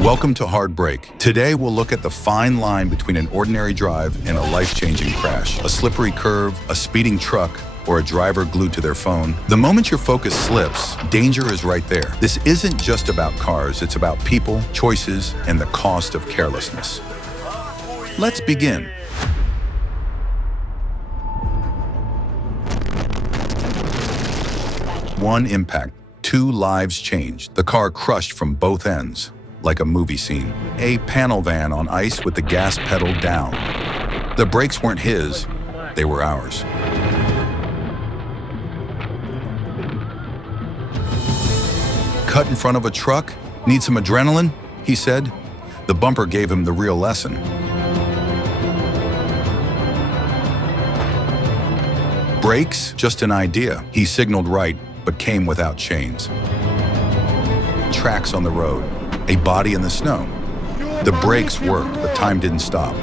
Welcome to Hard Brake. Today we'll look at the fine line between an ordinary drive and a life-changing crash. A slippery curve, a speeding truck, or a driver glued to their phone. The moment your focus slips, danger is right there. This isn't just about cars, it's about people, choices, and the cost of carelessness. Let's begin. One impact, two lives changed. The car crushed from both ends, like a movie scene. A panel van on ice with the gas pedal down. The brakes weren't his, they were ours. Cut in front of a truck? Need some adrenaline? He said. The bumper gave him the real lesson. Brakes? Just an idea. He signaled right, but came without chains. Tracks on the road, a body in the snow. The brakes worked, but time didn't stop.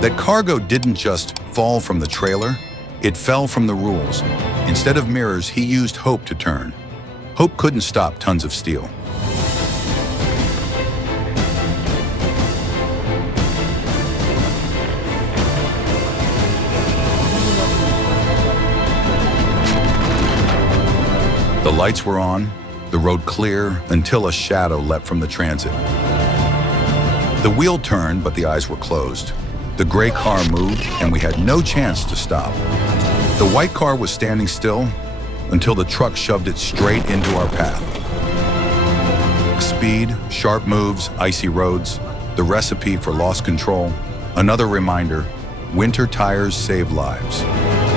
That cargo didn't just fall from the trailer, it fell from the rules. Instead of mirrors, he used hope to turn. Hope couldn't stop tons of steel. The lights were on, the road clear, until a shadow leapt from the transit. The wheel turned, but the eyes were closed. The gray car moved, and we had no chance to stop. The white car was standing still until the truck shoved it straight into our path. Speed, sharp moves, icy roads, the recipe for lost control. Another reminder, winter tires save lives.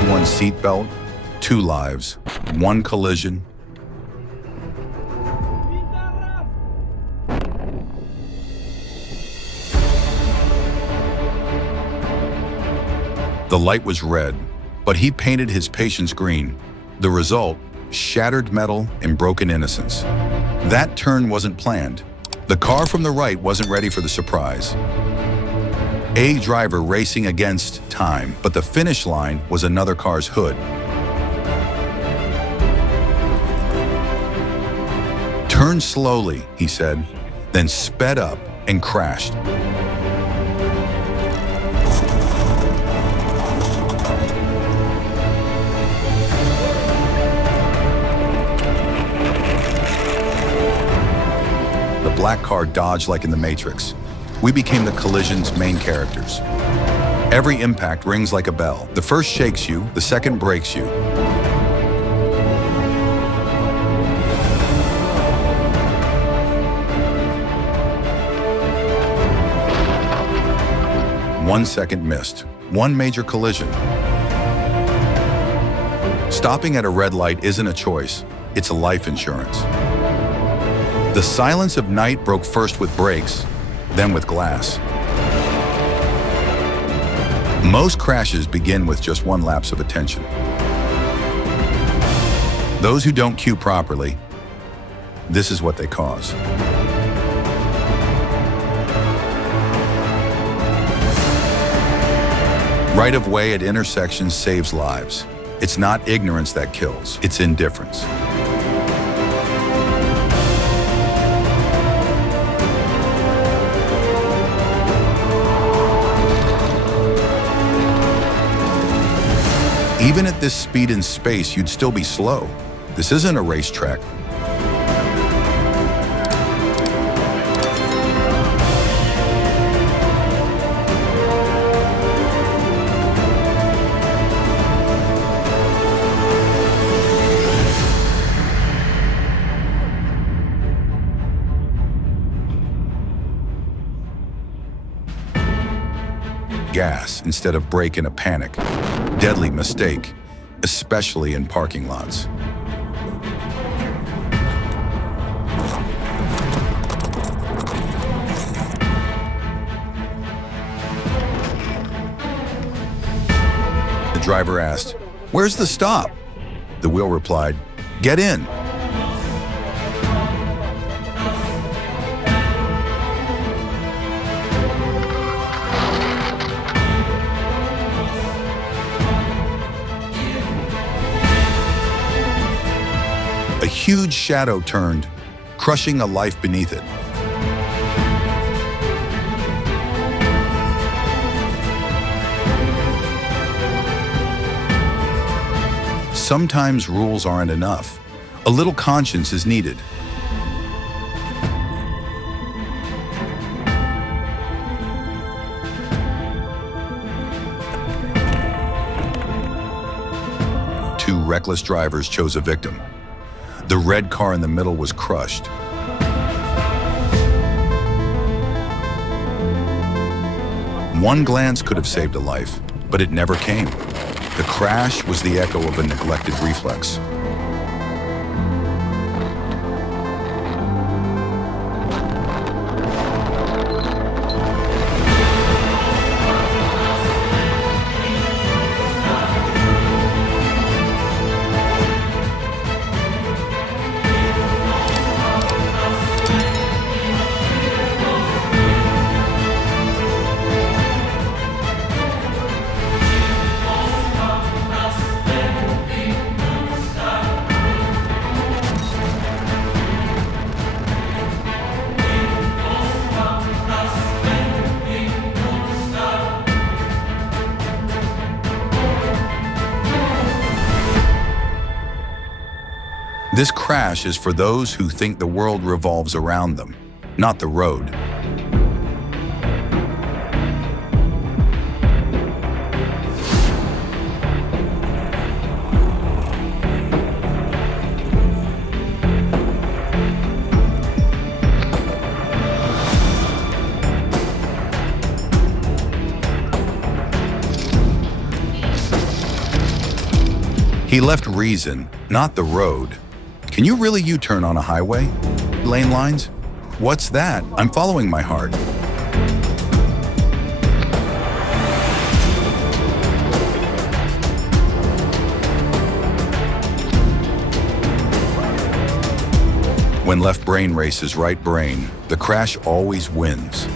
One seatbelt, two lives, one collision. The light was red, but he painted his patience green. The result, shattered metal and broken innocence. That turn wasn't planned. The car from the right wasn't ready for the surprise. A driver racing against time, but the finish line was another car's hood. Turn slowly, he said, then sped up and crashed. The black car dodged like in the Matrix. We became the collision's main characters. Every impact rings like a bell. The first shakes you, the second breaks you. One second missed. One major collision. Stopping at a red light isn't a choice. It's a life insurance. The silence of night broke first with brakes, then with glass. Most crashes begin with just one lapse of attention. Those who don't cue properly, this is what they cause. Right of way at intersections saves lives. It's not ignorance that kills, it's indifference. Even at this speed and space, you'd still be slow. This isn't a racetrack. Gas instead of brake in a panic. Deadly mistake, especially in parking lots. The driver asked, "Where's the stop?" The wheel replied, "Get in." A huge shadow turned, crushing a life beneath it. sometimes rules aren't enough. A little conscience is needed. Two reckless drivers chose a victim. The red car in the middle was crushed. One glance could have saved a life, but it never came. The crash was the echo of a neglected reflex. This crash is for those who think the world revolves around them, not the road. He left reason, not the road. Can you really U-turn on a highway? Lane lines? What's that? I'm following my heart. When left brain races right brain, the crash always wins.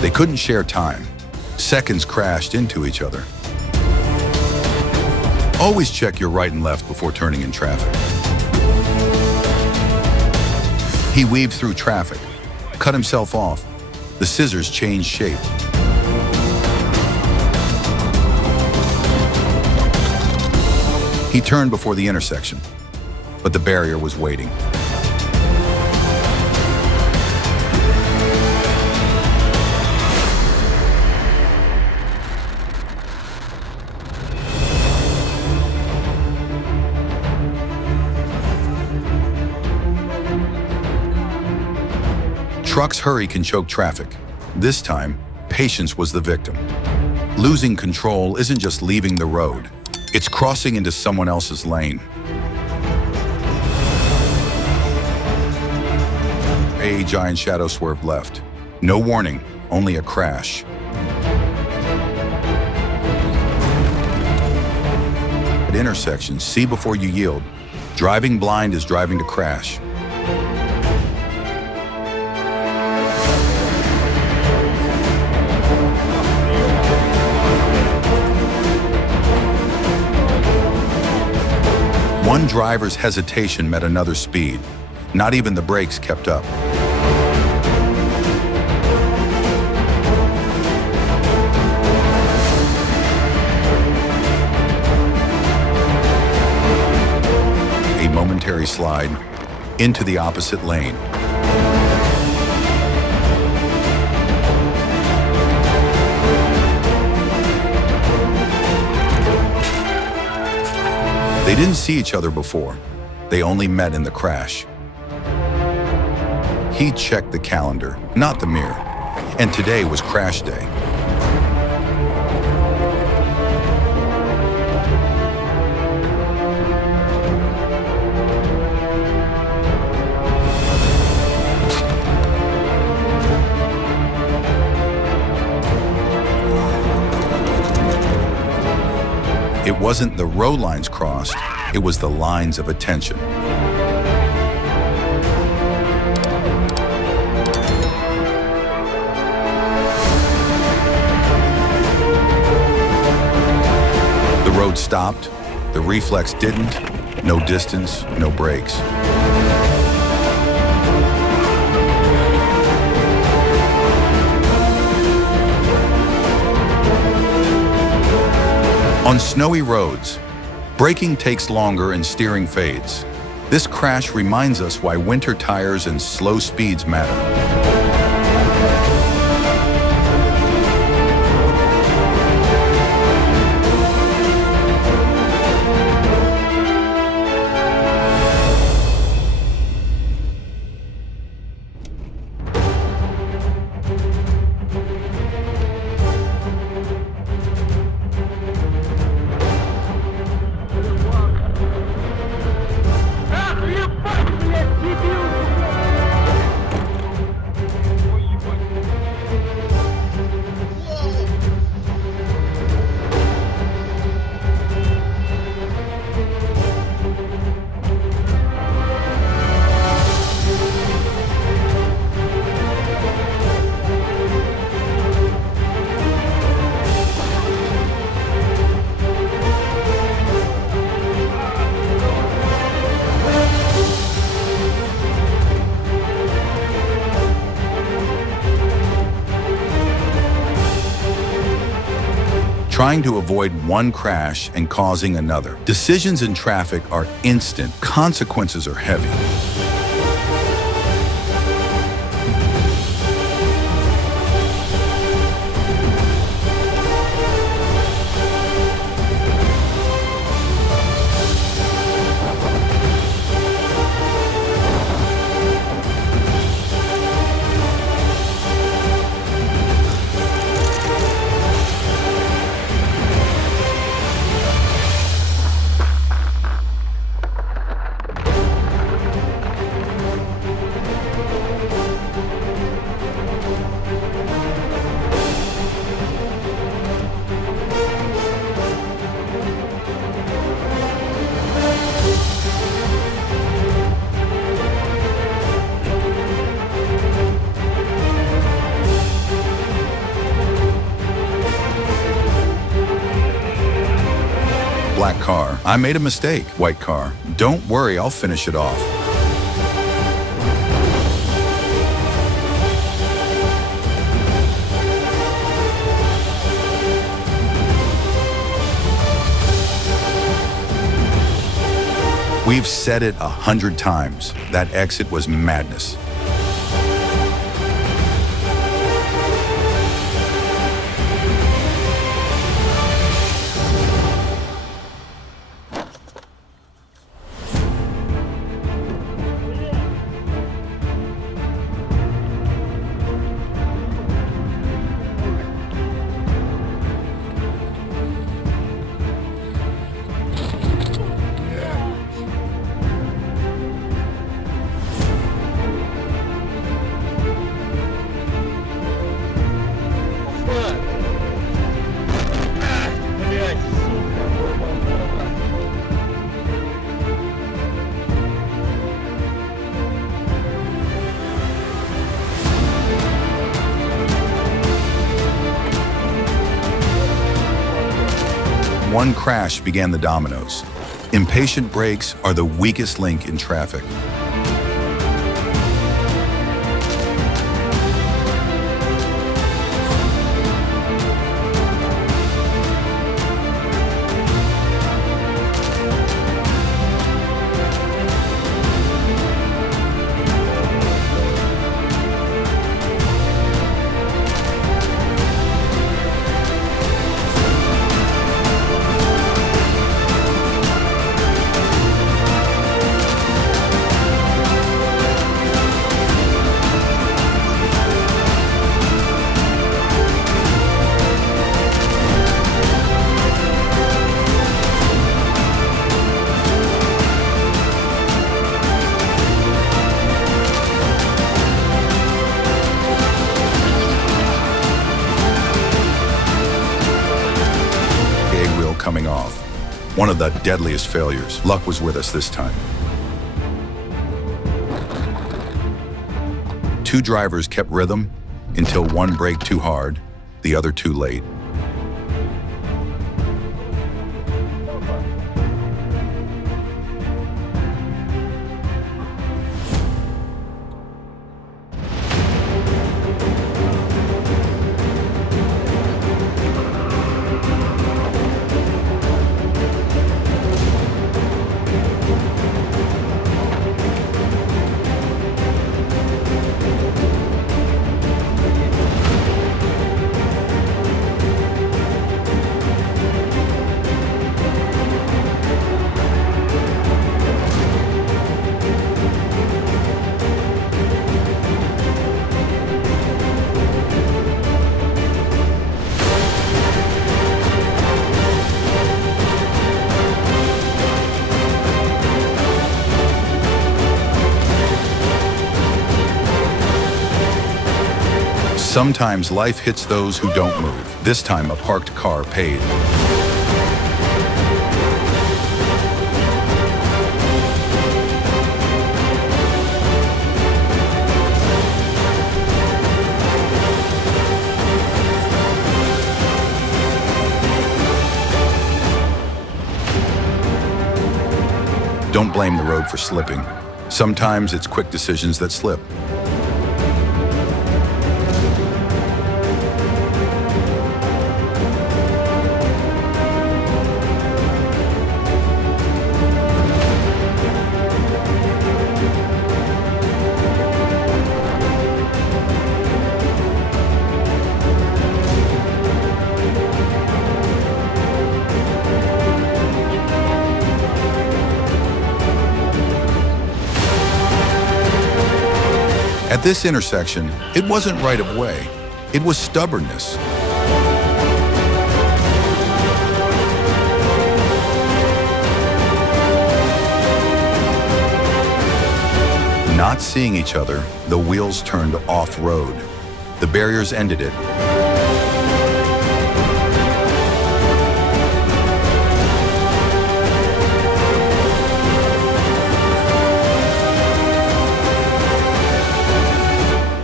They couldn't share time. Seconds crashed into each other. Always check your right and left before turning in traffic. He weaved through traffic, cut himself off. The scissors changed shape. He turned before the intersection, but the barrier was waiting. Trucks' hurry can choke traffic. This time, patience was the victim. Losing control isn't just leaving the road. It's crossing into someone else's lane. A giant shadow swerved left. No warning, only a crash. At intersections, see before you yield. Driving blind is driving to crash. One driver's hesitation met another speed. Not even the brakes kept up. A momentary slide into the opposite lane. They didn't see each other before. They only met in the crash. He checked the calendar, not the mirror. And today was crash day. It wasn't the road lines crossed, it was the lines of attention. The road stopped, the reflex didn't, no distance, no brakes. On snowy roads, braking takes longer and steering fades. This crash reminds us why winter tires and slow speeds matter. Trying to avoid one crash and causing another. Decisions in traffic are instant, consequences are heavy. Black car. I made a mistake. White car. Don't worry, I'll finish it off. We've said it 100 times. That exit was madness. One crash began the dominoes. Impatient brakes are the weakest link in traffic. Coming off. One of the deadliest failures. Luck was with us this time. Two drivers kept rhythm until one braked too hard, the other too late. Sometimes life hits those who don't move. This time, a parked car paid. Don't blame the road for slipping. Sometimes it's quick decisions that slip. At this intersection, it wasn't right of way, it was stubbornness. Not seeing each other, the wheels turned off-road. The barriers ended it.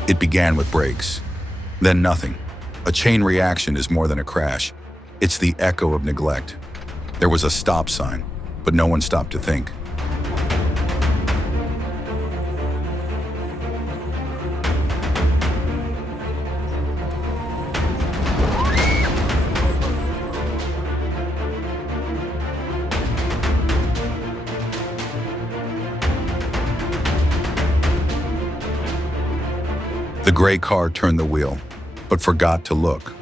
It began with brakes, then nothing. A chain reaction is more than a crash. It's the echo of neglect. There was a stop sign, but no one stopped to think. The gray car turned the wheel, but forgot to look.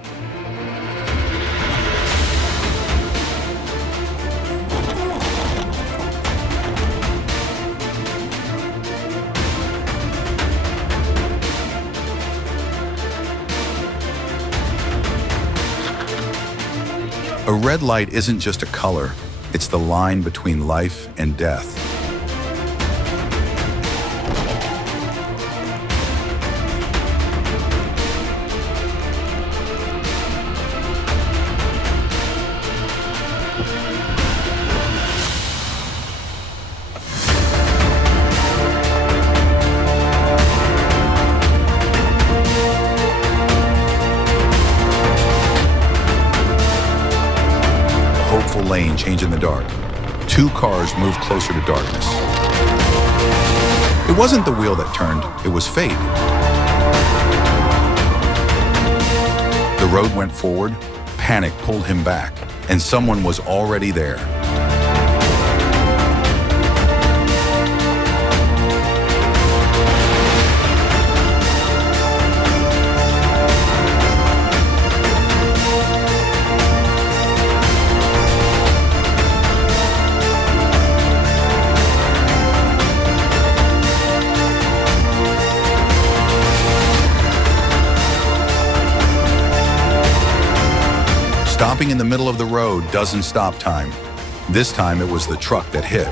A red light isn't just a color, it's the line between life and death. Lane change in the dark. Two cars moved closer to darkness. It wasn't the wheel that turned, it was fate. The road went forward, panic pulled him back, and someone was already there. Stopping in the middle of the road doesn't stop time. This time it was the truck that hit.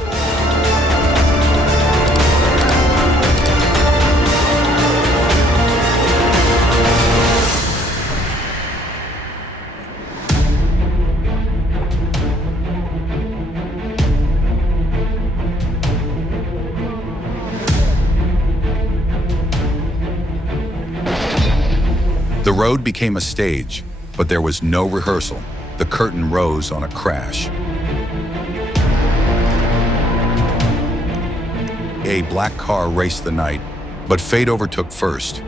road became a stage, but there was no rehearsal. The curtain rose on a crash. A black car raced the night, but fate overtook first.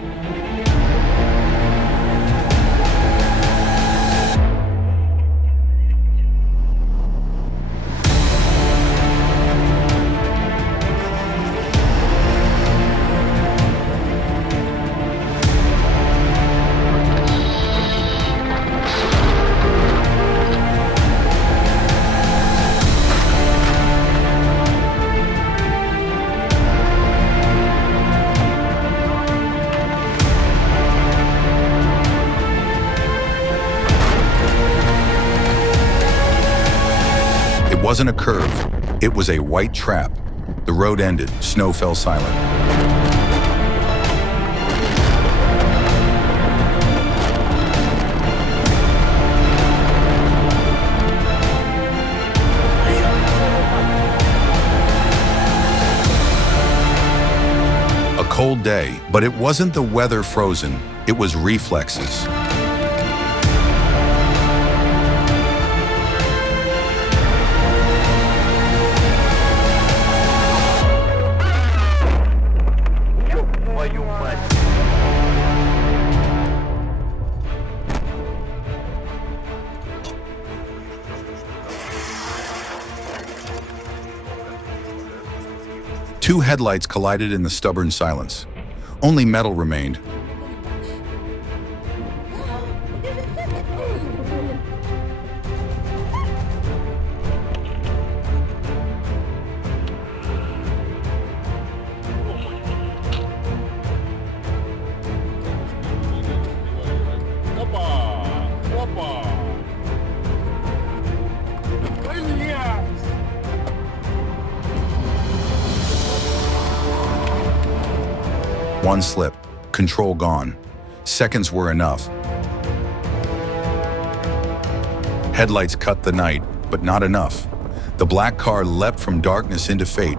It wasn't a curve, it was a white trap. The road ended, snow fell silent. A cold day, but it wasn't the weather frozen, it was reflexes. Two headlights collided in the stubborn silence. Only metal remained. One slip, control gone. Seconds were enough. Headlights cut the night, but not enough. The black car leapt from darkness into fate.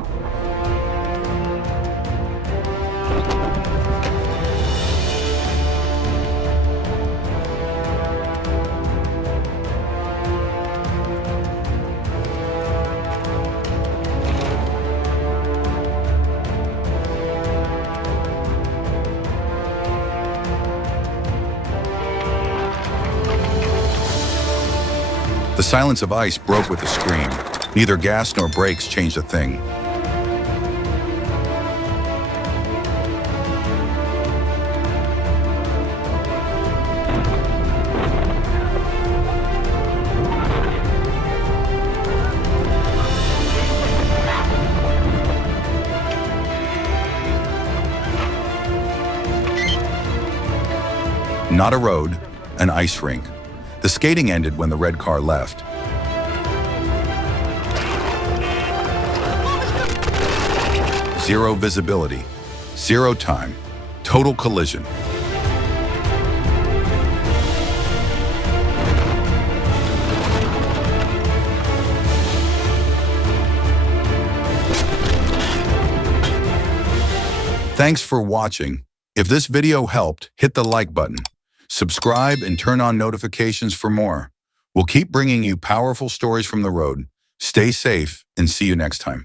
The silence of ice broke with a scream. Neither gas nor brakes changed a thing. Not a road, an ice rink. The skating ended when the red car left. Zero visibility, zero time, total collision. Thanks for watching. If this video helped, hit the like button. Subscribe and turn on notifications for more. We'll keep bringing you powerful stories from the road. Stay safe and see you next time.